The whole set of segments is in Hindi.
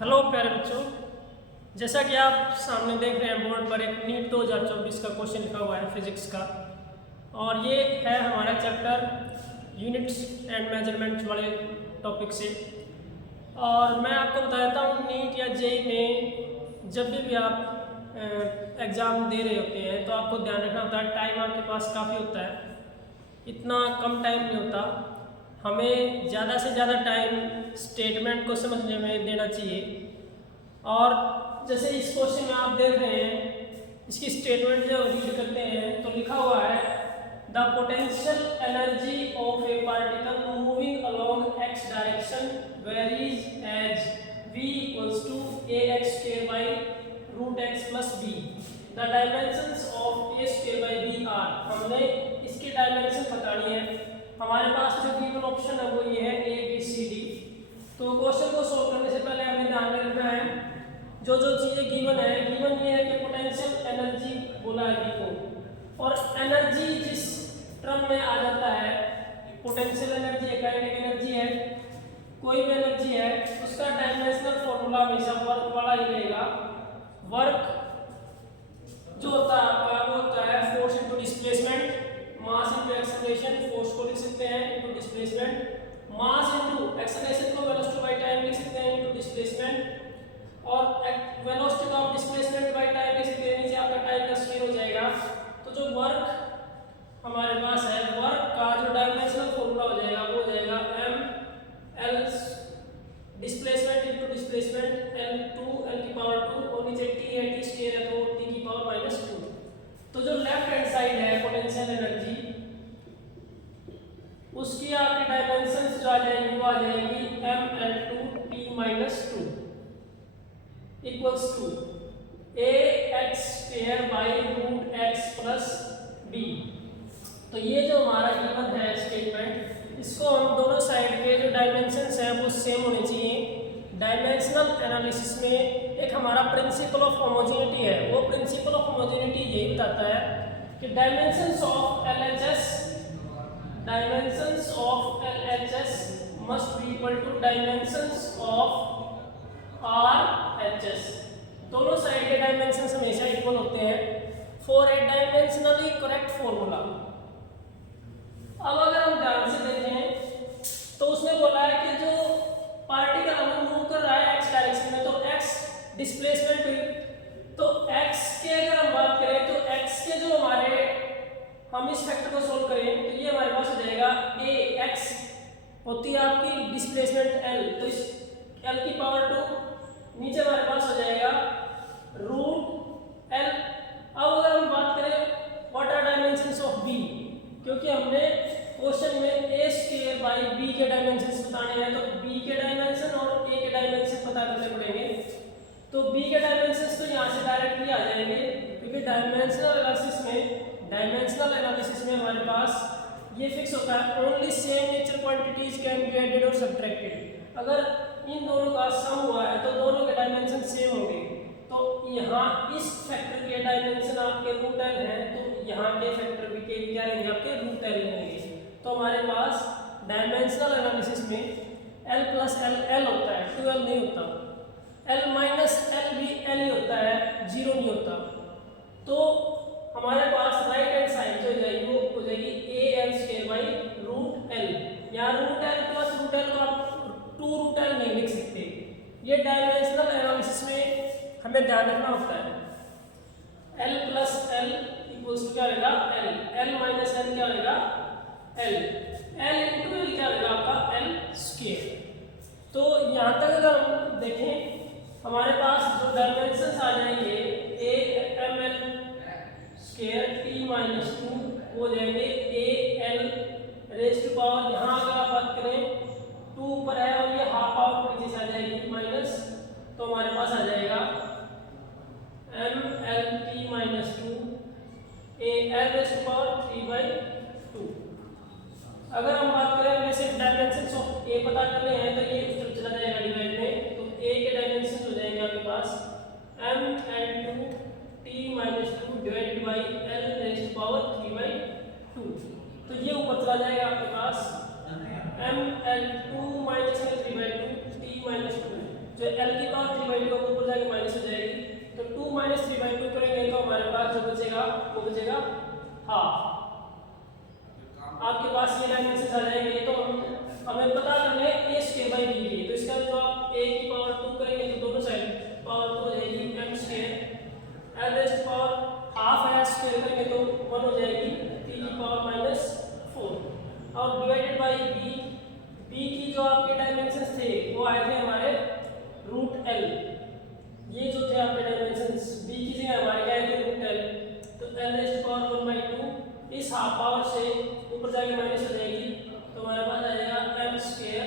हेलो प्यारे बच्चों, जैसा कि आप सामने देख रहे हैं बोर्ड पर एक नीट 2024 का क्वेश्चन लिखा हुआ है फिजिक्स का। और ये है हमारा चैप्टर यूनिट्स एंड मेजरमेंट्स वाले टॉपिक से। और मैं आपको बता देता हूँ, नीट या जेई में जब भी आप एग्ज़ाम दे रहे होते हैं तो आपको ध्यान रखना होता है, टाइम आपके पास काफ़ी होता है, इतना कम टाइम नहीं होता। हमें ज़्यादा से ज़्यादा टाइम स्टेटमेंट को समझने में देना चाहिए। और जैसे इस क्वेश्चन में आप देख रहे हैं, इसकी स्टेटमेंट जो रीड करते हैं तो लिखा हुआ है the potential energy of a particle moving along x direction varies as v equals to ax square by root x plus b. The dimensions of a square by b are. हमने इसकी डायमेंशन बतानी है। हमारे पास जो गिवन ऑप्शन है वो ये है ए बी सी डी। तो क्वेश्चन को सॉल्व करने से पहले हमें ध्यान में रखना है जो चीज़ें गिवन है। गिवन ये है कि पोटेंशियल एनर्जी बोला है v को, और एनर्जी जिस टर्म में आ जाता है, पोटेंशियल एनर्जी है, काइनेटिक एनर्जी है, कोई भी एनर्जी है, उसका डायमेंशनल फॉर्मूला हमेशा वर्क वाला ही रहेगा। वर्क जो होता है आपका वो होता है force into displacement, mass into acceleration. Force को लिख सकते हैं into displacement, mass into acceleration को वेलोसिटी बाय टाइम लिख सकते हैं इनटू डिस्प्लेसमेंट, और velocity of displacement by time लिख सकते हैं, नीचे आपका टाइम का स्क्वायर हो जाएगा। तो जो वर्क हमारे पास है, वर्क का जो डायमेंशनल फॉर्मूला हो जाएगा वो हो जाएगा m l displacement into displacement l 2 l की पावर 2, और नीचे t है, t स्क्वायर है तो t की पावर -2। तो जो लेफ्ट हैंड साइड है पोटेंशियल एनर्जी, उसकी आपकी डायमेंशंस जो आ जाएंगी वो आ जाएंगी ml2 t-2 equals to ax square by root x plus b. तो ये जो हमारा गिवन है स्टेटमेंट, इसको हम दोनों साइड के जो डायमेंशंस हैं वो सेम होने चाहिए। डायमेंशनल एनालिसिस में एक हमारा प्रिंसिपल ऑफ होमोजेनिटी है। वो प्रिंसिपल ऑफ होमोजेनिटी यही बताता है कि dimensions of LHS must be equal to dimensions of RHS। दोनों साइड के डायमेंशंस हमेशा इक्वल होते हैं for a dimensionally correct formula. अब अगर हम ध्यान से देखें तो उसने बोला है कि जो पार्टिकल हम मूव कर रहा है एक्स डायरेक्शन में, तो एक्स डिस्प्लेसमेंट हुई, तो एक्स के अगर हम बात करें तो एक्स के जो हमारे, हम इस फैक्टर को सोल्व करें तो ये हमारे पास हो जाएगा ए एक्स होती है आपकी डिस्प्लेसमेंट एल, तो इस एल की पावर 2, नीचे हमारे पास हो जाएगा रूट एल। अब अगर हम बात करें what are dimensions of b, क्योंकि हमने क्वेश्चन में ए स्क्वायर बाई बी के डायमेंशंस बताने हैं, तो बी के डायमेंशन और ए के डायमेंशन पता करने पड़ेंगे। तो बी के डायमेंशंस तो यहाँ से डायरेक्टली आ जाएंगे, क्योंकि डायमेंशनल एनालिसिस में हमारे पास ये फिक्स होता है only same nature quantities can be added और सब्ट्रैक्टेड। अगर इन दोनों का सम हुआ है तो दोनों के डायमेंशन सेम होंगे। तो यहाँ इस फैक्टर के डायमेंशन आपके रूट एल है, तो यहाँ के फैक्टर भी के क्या रहेंगे आपके रूट एल रहेंगे। तो हमारे पास डायमेंशनल एनालिसिस में l प्लस एल एल होता है, 2l नहीं होता। l माइनस एल भी एल ही होता है, 0 नहीं होता। तो हमारे पास राइट हैंड साइड जो हो जाएगी वो हो जाएगी A L square by root L. यहाँ root L plus root L को आप 2 रूट एल नहीं लिख सकते। ये डायमेंशनल एनालिसिस में हमें ध्यान रखना होता है। L plus l equals to क्या रहेगा एल, एल माइनस एल क्या रहेगा एल, एल इंटू एल क्या रहेगा आपका एल स्क्वायर। तो यहाँ तक अगर हम देखें हमारे पास जो डायमेंशंस आ जाएंगे A M L square t-2 हो जाएंगे a l raise to power, यहाँ अगर आप बात करें 2 ऊपर है और ये हाफ पावर नीचे से आ जाएगी माइनस, तो हमारे पास आ जाएगा mlt-2 a l raise to power 3/2। अगर हम बात करें हमें सिर्फ डायमेंशंस ऑफ ए पता करने हैं तो ये उस तरफ चला जाएगा डिवाइड में, तो ए के डायमेंशंस हो जाएंगे आपके पास ml2 t-2 divided by l raise to power 3/2। तो ये ऊपर चला जाएगा आपके पास ml2 - 3/2 t-2 जो l की पावर 3/2 ऊपर जाके माइनस हो जाएगी, तो 2 - 3/2 करेंगे तो हमारे पास जो बचेगा वो बचेगा हाफ। आपके पास ये डायमेंशन आ जाएंगे, तो हमें पता करना है a स्क्वायर बाई b के, तो इसका जो आप a की पावर 2 करेंगे तो दोनों साइड पावर 2 हो जाएगी m square, l raise to power half है स्क्वायर करेंगे तो 1 हो जाएगी t की पावर -4 और डिवाइडेड बाई b की जो आपके डायमेंशंस थे वो आए थे हमारे √l। ये जो थे आपके डायमेंशंस b की जगह हमारे क्या आए थे √l, तो l रेज़ टू पावर 1/2 इस हाफ पावर से ऊपर जाके माइनस हो जाएगी, तो हमारे पास आ जाएगा m स्क्वायर,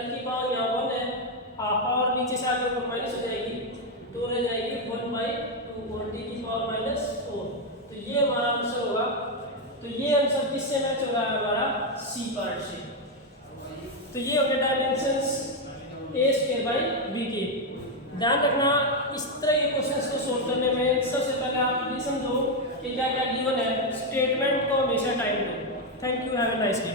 l की पावर यहाँ 1 है, हाफ पावर नीचे से आगे ऊपर माइनस हो जाएगी तो रह जाएगी 1/2 और t की पावर -4। तो ये हमारा आंसर होगा। तो ये आंसर किससे मैच हो रहा है हमारा सी पार्ट से। तो ये हो गया dimensions a square by b के। ध्यान रखना इस तरह के क्वेश्चंस को सोल्व करने में सबसे पहले आप ये समझो कि क्या क्या गिवन है, स्टेटमेंट को हमेशा टाइम दो। Thank you, have a nice day.